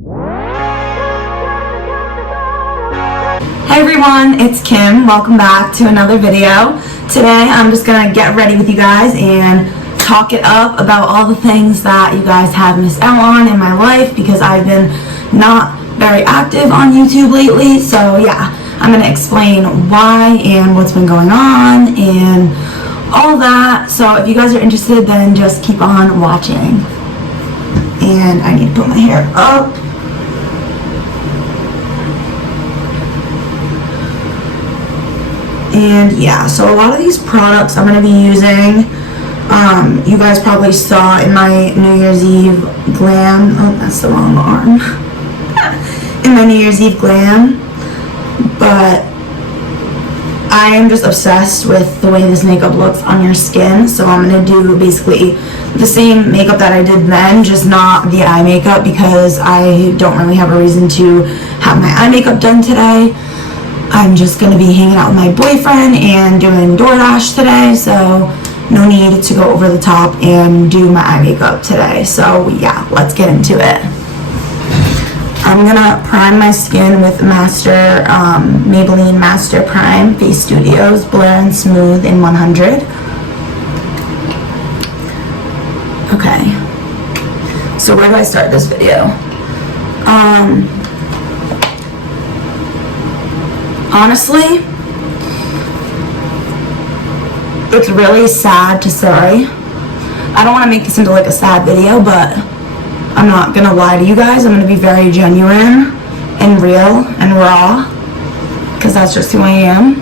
Hey everyone, it's Kim. Welcome back to another video. Today I'm just gonna get ready with you guys and talk it up about all the things that you guys have missed out on in my life because I've been not very active on YouTube lately. So yeah, I'm gonna explain why and what's been going on and all that. So if you guys are interested, then just keep on watching. And I need to put my hair up. And yeah, so a lot of these products I'm going to be using, you guys probably saw in my New Year's Eve glam, oh that's the wrong arm, in my New Year's Eve glam, but I am just obsessed with the way this makeup looks on your skin, so I'm going to do basically the same makeup that I did then, just not the eye makeup because I don't really have a reason to have my eye makeup done today. I'm just going to be hanging out with my boyfriend and doing DoorDash today, so no need to go over the top and do my eye makeup today. So yeah, let's get into it. I'm going to prime my skin with Maybelline Master Prime Face Studios Blur and Smooth in 100. Okay, so where do I start this video? Honestly, it's really sad to say. I don't want to make this into like a sad video, but I'm not gonna lie to you guys. I'm gonna be very genuine and real and raw because that's just who I am.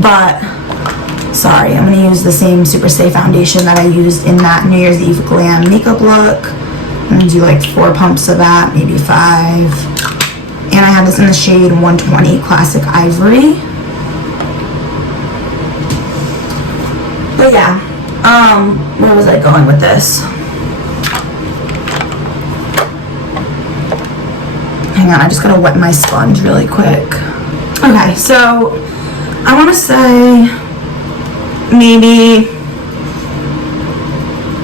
But sorry, I'm gonna use the same Super Stay foundation that I used in that New Year's Eve glam makeup look. I'm gonna do like 4 pumps of that, maybe 5. And I have this in the shade 120 Classic Ivory. But yeah, where was I going with this? Hang on, I just gotta wet my sponge really quick. Okay, so I wanna say maybe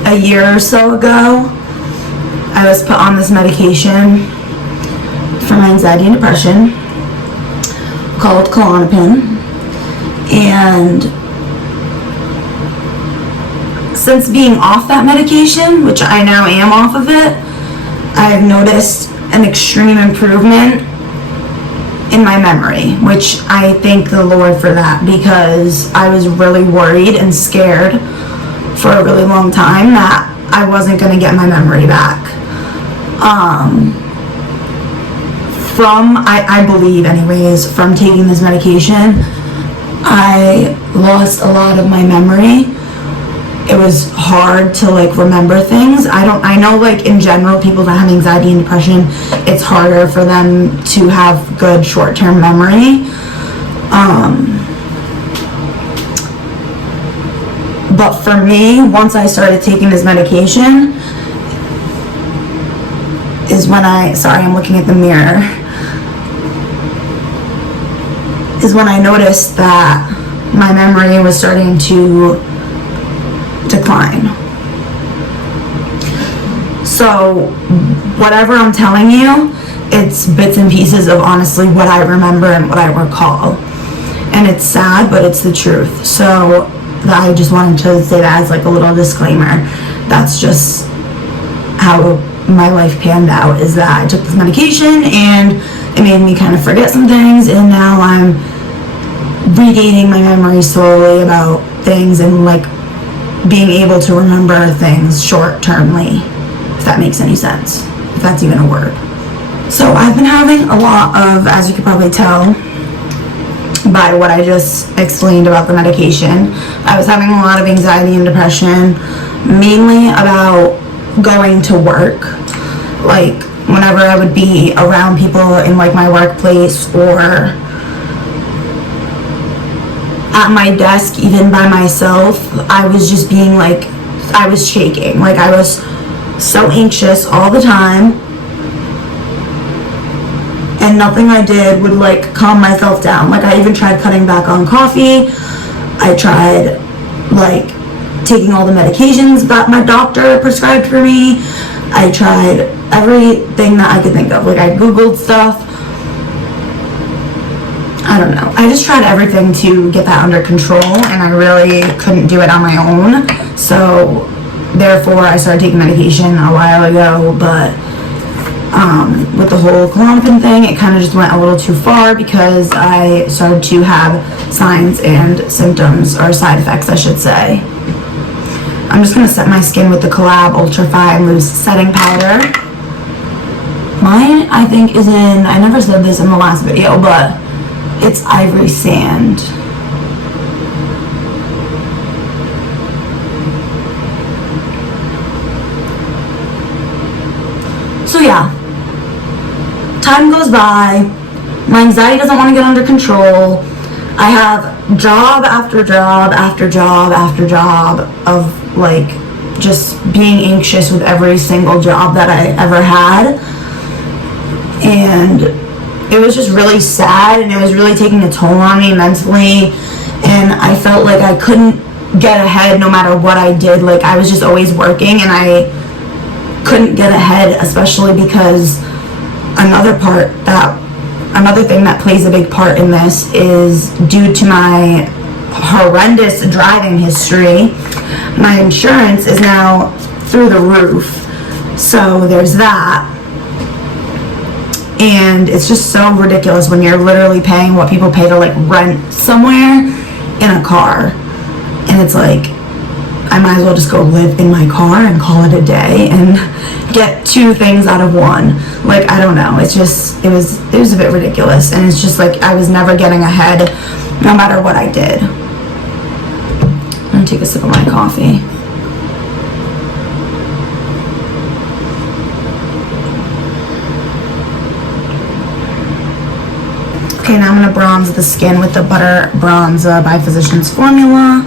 a year or so ago, I was put on this medication for my anxiety and depression called Klonopin, and since being off that medication, which I now am off of it, I have noticed an extreme improvement in my memory, which I thank the Lord for that because I was really worried and scared for a really long time that I wasn't going to get my memory back. I believe anyways, from taking this medication, I lost a lot of my memory. It was hard to like remember things. I know like in general people that have anxiety and depression, it's harder for them to have good short-term memory. But for me, once I started taking this medication, is when I'm looking at the mirror, is when I noticed that my memory was starting to decline. So whatever I'm telling you, it's bits and pieces of honestly what I remember and what I recall. And it's sad, but it's the truth. So I just wanted to say that as like a little disclaimer. That's just how my life panned out, is that I took this medication and it made me kind of forget some things, and now I'm regaining my memory slowly about things and like being able to remember things short-termly, if that makes any sense, if that's even a word. So I've been having a lot of, as you could probably tell by what I just explained about the medication, I was having a lot of anxiety and depression, mainly about going to work. Like whenever I would be around people in like my workplace or at my desk, even by myself, I was just being like, I was shaking. Like I was so anxious all the time, and nothing I did would like calm myself down. Like I even tried cutting back on coffee. I tried like taking all the medications that my doctor prescribed for me. I tried everything that I could think of. Like, I Googled stuff. I don't know. I just tried everything to get that under control, and I really couldn't do it on my own. So, therefore, I started taking medication a while ago, but with the whole Klonopin thing, it kind of just went a little too far because I started to have signs and symptoms, or side effects, I should say. I'm just going to set my skin with the Collab Ultra Fine Loose Setting Powder. Mine, I think, is in, I never said this in the last video, but it's Ivory Sand. So yeah, time goes by, my anxiety doesn't want to get under control. I have job after job after job after job of like just being anxious with every single job that I ever had, and it was just really sad, and it was really taking a toll on me mentally, and I felt like I couldn't get ahead no matter what I did. Like, I was just always working, and I couldn't get ahead, especially because another thing that plays a big part in this is due to my horrendous driving history. My insurance is now through the roof, so there's that. And it's just so ridiculous when you're literally paying what people pay to like rent somewhere in a car, and it's like, I might as well just go live in my car and call it a day and get two things out of one. Like, I don't know, it's just, it was a bit ridiculous, and it's just like I was never getting ahead no matter what I did. I'm gonna take a sip of my coffee. Okay, now I'm gonna bronze the skin with the Butter Bronzer by Physicians Formula.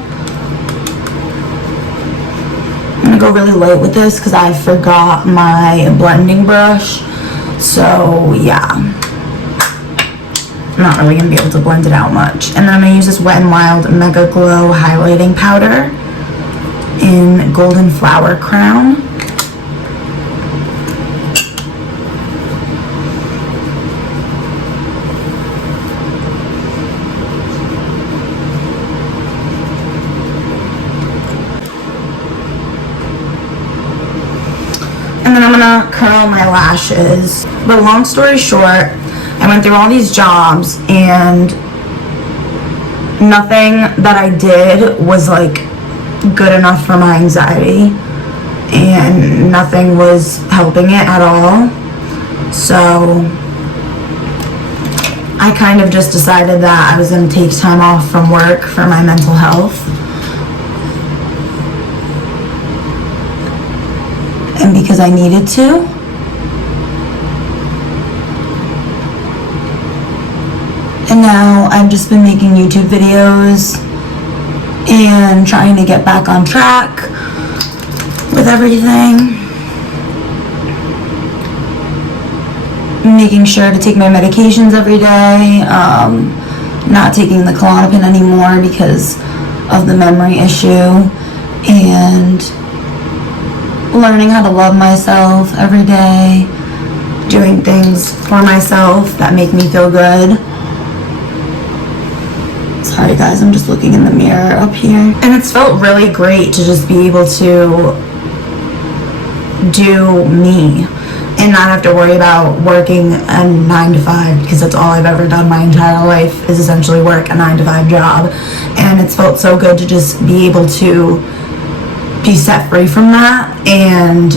I'm gonna go really light with this because I forgot my blending brush. So yeah, I'm not really gonna be able to blend it out much. And then I'm gonna use this Wet n Wild Mega Glow highlighting powder in Golden Flower Crown. And then I'm gonna curl my lashes. But long story short, I went through all these jobs, and nothing that I did was like good enough for my anxiety, and nothing was helping it at all. So I kind of just decided that I was gonna take time off from work for my mental health. And because I needed to. And now I've just been making YouTube videos and trying to get back on track with everything. Making sure to take my medications every day. Not taking the Klonopin anymore because of the memory issue. And learning how to love myself every day, doing things for myself that make me feel good. Sorry guys, I'm just looking in the mirror up here. And it's felt really great to just be able to do me and not have to worry about working a 9 to 5, because that's all I've ever done my entire life, is essentially work a 9 to 5 job. And it's felt so good to just be able to be set free from that and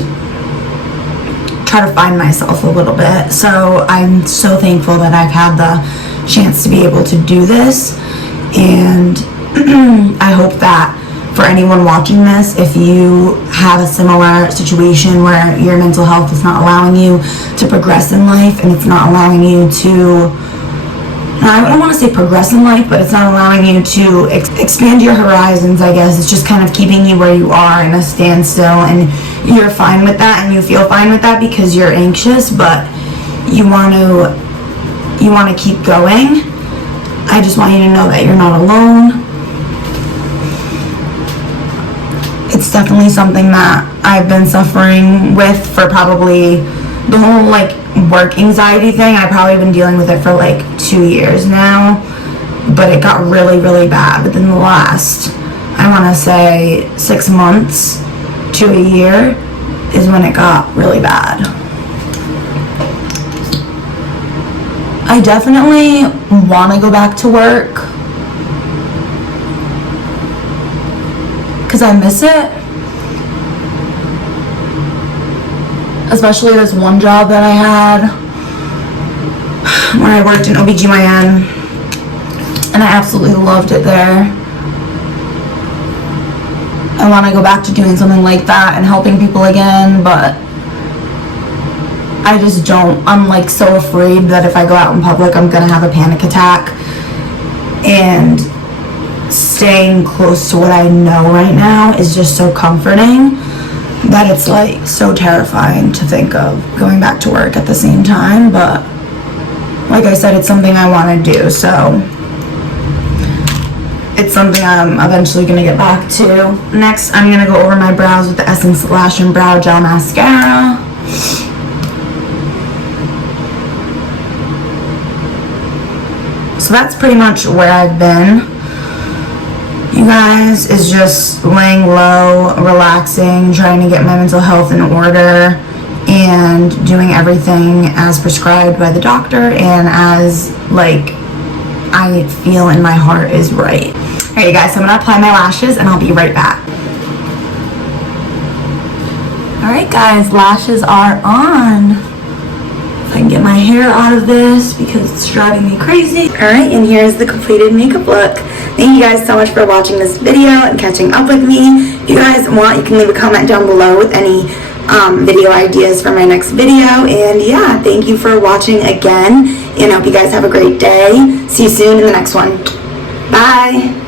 try to find myself a little bit. So I'm so thankful that I've had the chance to be able to do this, and I hope that for anyone watching this, if you have a similar situation where your mental health is not allowing you to progress in life, and it's not allowing you to, I don't want to say progress in life, but it's not allowing you to expand your horizons, I guess. It's just kind of keeping you where you are in a standstill, and you're fine with that, and you feel fine with that because you're anxious, but you want to keep going. I just want you to know that you're not alone. It's It's definitely something that I've been suffering with for probably the whole like work anxiety thing. I've probably been dealing with it for like 2 years now, but it got really, really bad within the last, I want to say 6 months to a year is when it got really bad. I definitely want to go back to work because I miss it. Especially this one job that I had when I worked in OBGYN, and I absolutely loved it there. I want to go back to doing something like that and helping people again, but I just don't. I'm like so afraid that if I go out in public I'm gonna have a panic attack, and staying close to what I know right now is just so comforting that it's like so terrifying to think of going back to work at the same time. But like I said, it's something I want to do, so it's something I'm eventually going to get back to. Next, I'm going to go over my brows with the Essence Lash and Brow Gel Mascara. So that's pretty much where I've been, you guys, is just laying low, relaxing, trying to get my mental health in order, and doing everything as prescribed by the doctor and as like I feel in my heart is right. Alright, you guys, so I'm gonna apply my lashes and I'll be right back. Alright guys, lashes are on. If I can get my hair out of this because it's driving me crazy. Alright, and here's the completed makeup look. Thank you guys so much for watching this video and catching up with me. If you guys want, you can leave a comment down below with any video ideas for my next video. And yeah, thank you for watching again, and I hope you guys have a great day. See you soon in the next one. Bye.